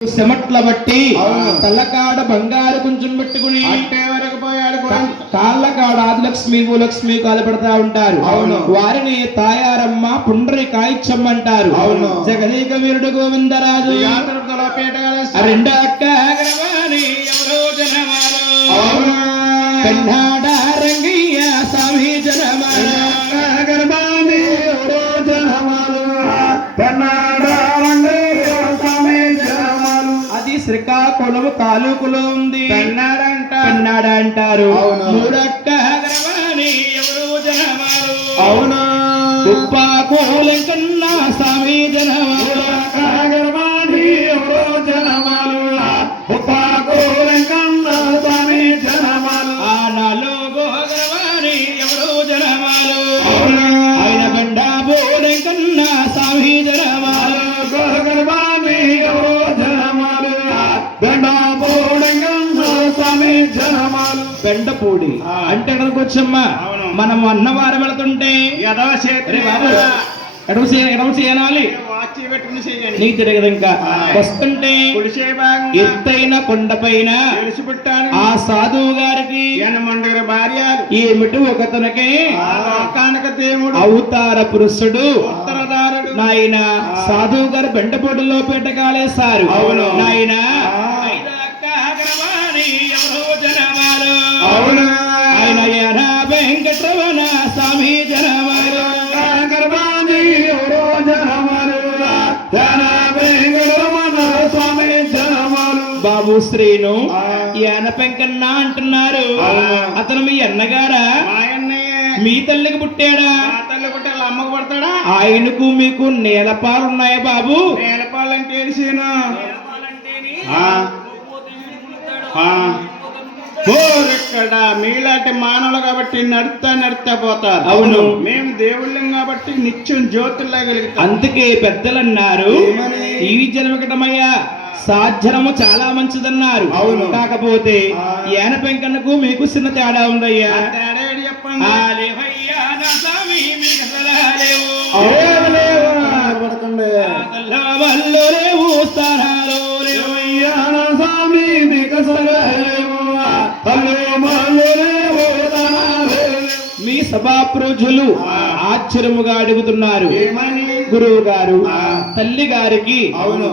చెమట్ల బట్టి తల్లకాడ బంగారు కొంచెం పెట్టుకుని అట్టే వరకు పోయాడు. కాళ్ళ కాడ ఆదిలక్ష్మి భూలక్ష్మి కాలు పెడతా ఉంటారు. వారిని తాయారమ్మ పుండ్రి కాయిచ్చమ్మ అంటారు. జగదీక వీరుడు గోవిందరాజు రెండు అక్క గర్వాణి ఎవరో జనమాలు కన్నాడ రంగయ్య స్వామి జనమాలు గర్భాన్ని ఎవరో జనమాలు కన్నాడ రంగయ్య స్వామి జనమాలు. అది శ్రీకాకుళం తాలూకులో ఉంది. కన్నాడ అంటారు. మూడక్క గర్వాణి ఎవరో జనమాలు అవునా ఉప్పాకోలం కన్నా స్వామి జనమాలు గర్భాన్ని ఎవరో జనమాలు ఉపాకోలం కన్నా స్వామి జనమాలు. ఆ నాలుగో గర్వాణి ఎవరో జనమాలు ఆయన బండ బోలం కన్నా స్వామి జనమాలు గర్భాన్ని ఎవరో జనమాలు దండాపోడం కన్నా స్వామి జనమాలు. బెండపూడి అంటే ఎక్కడికి వచ్చమ్మా మనం అన్నవారు వెళుతుంటే ఎడమ చేయనాలి నీకు తెలియదు. ఇంకా వస్తుంటే ఎత్తైన కొండపైన ఆ సాధువు గారికి మండగర భార్యలు ఏమిటి ఒకతనకే కానక దేవుడు అవతార పురుషుడు ఉత్తరదారుడు నాయన సాధువు గారు బెండపూడిలో పెట్టకాలేశారు. అవును నాయన అవునా ఆయన వెంకటరమణ స్వామి జనమాలు గర్భాన్ని ఎవరో జనమాలు స్వామి జనమాలు. బాబు శ్రీను ఈయన పెంకన్న అంటున్నారు. అతను మీ అన్నగారా మీ తల్లికి పుట్టాడా? తల్లి పుట్టాలి అమ్మకు పడతాడా? ఆయనకు మీకు నేలపాలున్నాయా బాబు? నేలపాలంటే ఏడిసేనా ఇక్కడ మీలాంటి మానవులు కాబట్టి నడుస్తా పోతారు. అవును మేము దేవుళ్ళం కాబట్టి నిత్యం జ్యోతుల్లా కలుగుతాం. అందుకే పెద్దలన్నారు ఈ జన్మకటమయ్యా సాధ్యము చాలా మంచిదన్నారు. అవును కాకపోతే ఏన పెంకన్నకు మీకు చిన్న తేడా ఉందయ్యా. తేడా చెప్పండి. లేవు స్థానాలు స్వామి మీ సభా ప్రజలు ఆశ్చర్యముగా అడుగుతున్నారు. గురువు గారు తల్లి గారికి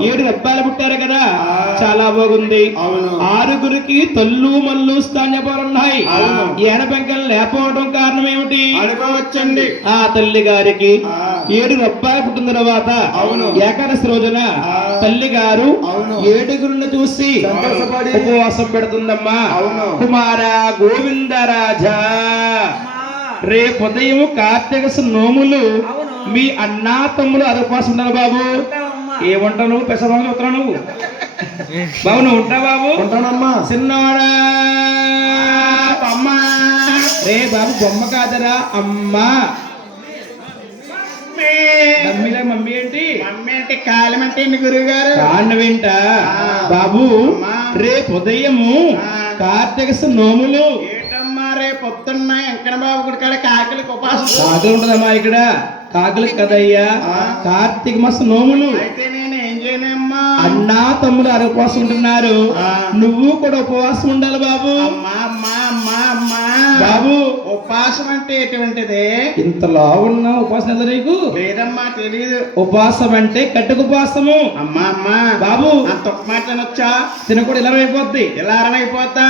7 అబ్బాయిలు పుట్టారు కదా, చాలా బాగుంది. 6గురికి తల్లు మల్లు స్థాన్యపరున్నాయి. ఏన పెంకలు లేకపోవడం కారణం ఏమిటి అనుకోవచ్చండి. ఆ తల్లి గారికి 7 అబ్బాయిలు పుట్టిన తర్వాత ఏకాదశి రోజున తల్లి గారు 7గురిని చూసి ఉపవాసం పెడుతుందమ్మా. కుమారా గోవిందరాజా రేపు ఉదయం కార్తీక నోములు మీ అన్నా తమ్ములు ఉపవాసం ఉండాలి బాబు. ఏమంటావు నువ్వు? పెసరా చూస్తున్నా నువ్వు బాబు? నువ్వు ఉంటా బాబు? ఉంటానమ్మా. చిన్నవాడా అమ్మా రే బాబు బొమ్మ కాదరా అమ్మా. మమ్మీ ఏంటి? మమ్మీ అంటే కాలమంటే గురువు గారు కాండ వింట బాబు. రేపు ఉదయము కార్తీక నోములు రేపు పొద్దున్న వెంకట బాబు గుడి కాడ కాకులకి ఉపాసం. కాకులు ఉంటదమ్మా ఇక్కడ? కాకులకి కదయ్యా కార్తీక మాస నోములు. అయితే నేను ఏం చేయనమ్మా? అన్నా తమ్ముడు ఉపవాసం ఉంటున్నారు, నువ్వు కూడా ఉపవాసం ఉండాలి బాబు. బాబు ఉపవాసం అంటే ఎటువంటిది? ఇంతలా ఉన్న ఉపవాసం ఎంత నీకు? లేదమ్మా తెలియదు. ఉపవాసం అంటే కట్టుకు ఉపవాసము. అమ్మా బాబు అంత ఒక్క మాట తినొచ్చా? తినకూడదు, ఇలా అయిపోద్ది. ఇలా అయిపోతా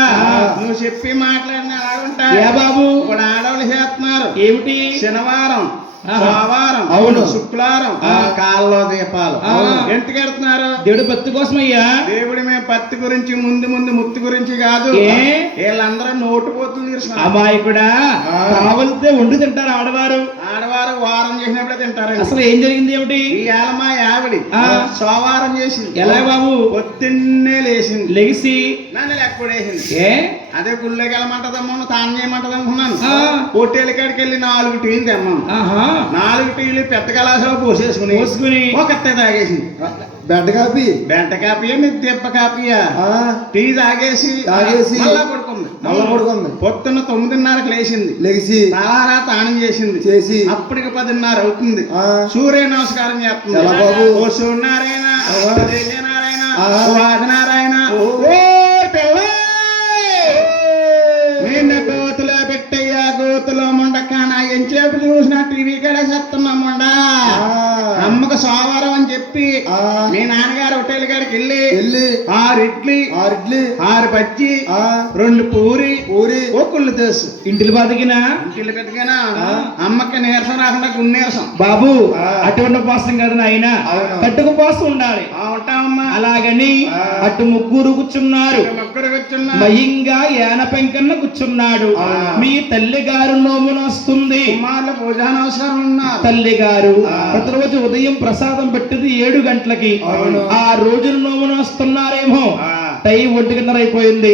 నువ్వు చెప్పి మాట్లాడిన ఆడుంటా. ఏ బాబు ఇప్పుడు ఆడవాళ్ళు చేస్తున్నారు ఏమిటి? శనివారం సోమవారం అవును శుక్రవారం కాళ్ళలో దీపాలు ఎందుకు ఎడుతున్నారు? దేవుడి పత్తి కోసం అయ్యా. దేవుడి మేము పత్తి గురించి ముందు ముత్తి గురించి కాదు. వీళ్ళందరూ నోటు పోతుంది. అమాయకుడా కావలితే వండి తింటారు ఆడవారు. ఆడవారు వారం చేసినప్పుడే తింటారు. అసలు ఏం జరిగింది ఏమిటి? ఇవాళ మా ఆవిడ సోమవారం చేసింది. ఎలా బాబు? పొద్దున్నే లేచింది. లేచి నన్ను లెక్కడేసింది. అదే గుళ్ళోకి వెళ్ళమంటదమ్మా, తాను చేయమంటది అనుకున్నాను. హోటల్ కాడికి వెళ్ళి 4 టీలు తెమ్మాను. 4 టీలు పెద్ద గలాసులో పోసేసుకుని ఒకటే తాగేసింది. బెంట కాపీయా మీ దెబ్బ కాపీయా? టీ తాగేసి మళ్ళా పడుకుంది. పొద్దున్న 9:30కి లేచి తలారా తానం చేసింది. అప్పటికి 10:30 అవుతుంది. సూర్య నమస్కారం చేస్తుంది. ఓ సూర్యనారాయణ వాదనారాయణ ఓ పిల్ల నిన్న గోతులో పెట్టయ్యా గోతులో ముండకానా ఎంచేపు చూసినా టీవీ కడ చెప్తున్నా ముండ అమ్మకు సోమవారం అని చెప్పి మీ నాన్నగారు హోటల్ కాడికి వెళ్ళి 6 ఇడ్లీ 6 బజ్జీ 2 పూరి ఓ కుళ్ళు తెలుసు ఇంటికి బతికినా ఇంటికి పెట్టుకున్నా అమ్మకి నీరసం రాకుండా గుండె నీరసం బాబు అటువంటి ఉపవాసం కదా నాయన కట్టుకు ఉపవాసం ఉండాలి ఉంటామమ్మా అలాగని అటు ముగ్గురు కూర్చున్నారు మయంగా ఏన పెంకన్న కూర్చున్నాడు మీ తల్లి గారు నోమున వస్తుంది కుమారుల పూజా నమస్కారం ఉన్నారు తల్లి గారు ప్రతిరోజు ఉదయం ప్రసాదం పెట్టింది 7 గంటలకి ఆ రోజున నోమున వస్తున్నారేమో టైం 1:30 అయిపోయింది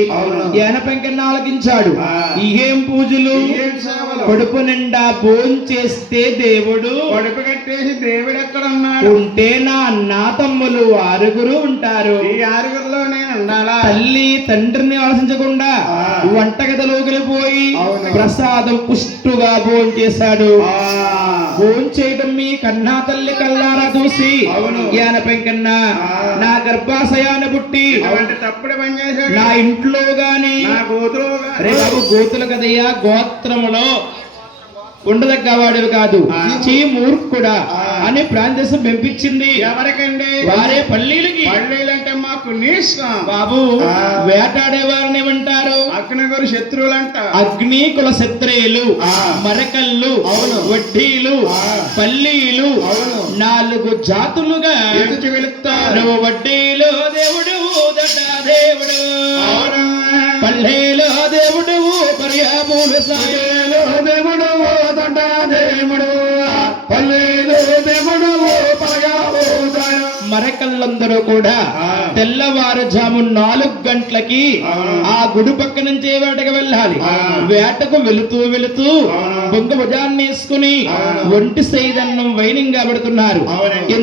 ఏన పెంకన్న ఆలకించాడు ఏం పూజలు కడుపు నిండా భోజనం చేస్తే దేవుడు కడుపు కట్టేసి దేవుడు ఎక్కడ ఉన్నాడు ఉంటే నా అన్న తమ్ములు 6 ఉంటారు ఈ 6లో నేను ఉండాలా తల్లి తండ్రిని ఆలోచించకుండా వంటగదిలోకి వెళ్ళిపోయి ప్రసాదం పుష్టుగా భోజనం చేశాడు భోజనం చేయడం మీ కన్నా తల్లి కల్లారా చూసి యాన పెంకన్న నా గర్భాశయాన్ని పుట్టి తప్పుడు పని చేశాడు నా ఇంట్లో గాని నా గోతులో రే బాబు గోతులు కదయ్యా గోత్రములో ఉండదగ్గవాడివి కాదు చీ మూర్ఖుడా అని ప్రాంతదేశం పెంపించింది ఎవరికండి వారే పల్లీలకి పల్లీలంటే మాకు నీష్టం బాబు వేటాడే వారిని ఏమంటారు అగ్నిగురు శత్రువులంట అగ్ని కుల శత్రువులు మరకళ్ళు వడ్డీలు పల్లీలు 4 జాతులుగా వెళుతారు వడ్డీలో దేవుడు దేవుడు పల్లెలో దేవుడు పర్యాములు సాయలో దేవుడు దేవుడు పల్లెలో దేవుడు మరకళ్ళందరూ కూడా తెల్లవారుజాము 4 గంటలకి ఆ గుడి పక్క నుంచే వేటకు వెళ్ళాలి వేటకు వెళుతూ బొంగ భుజాన్ని వేసుకుని ఒంటి సైదన్నం వైనంగా పెడుతున్నారు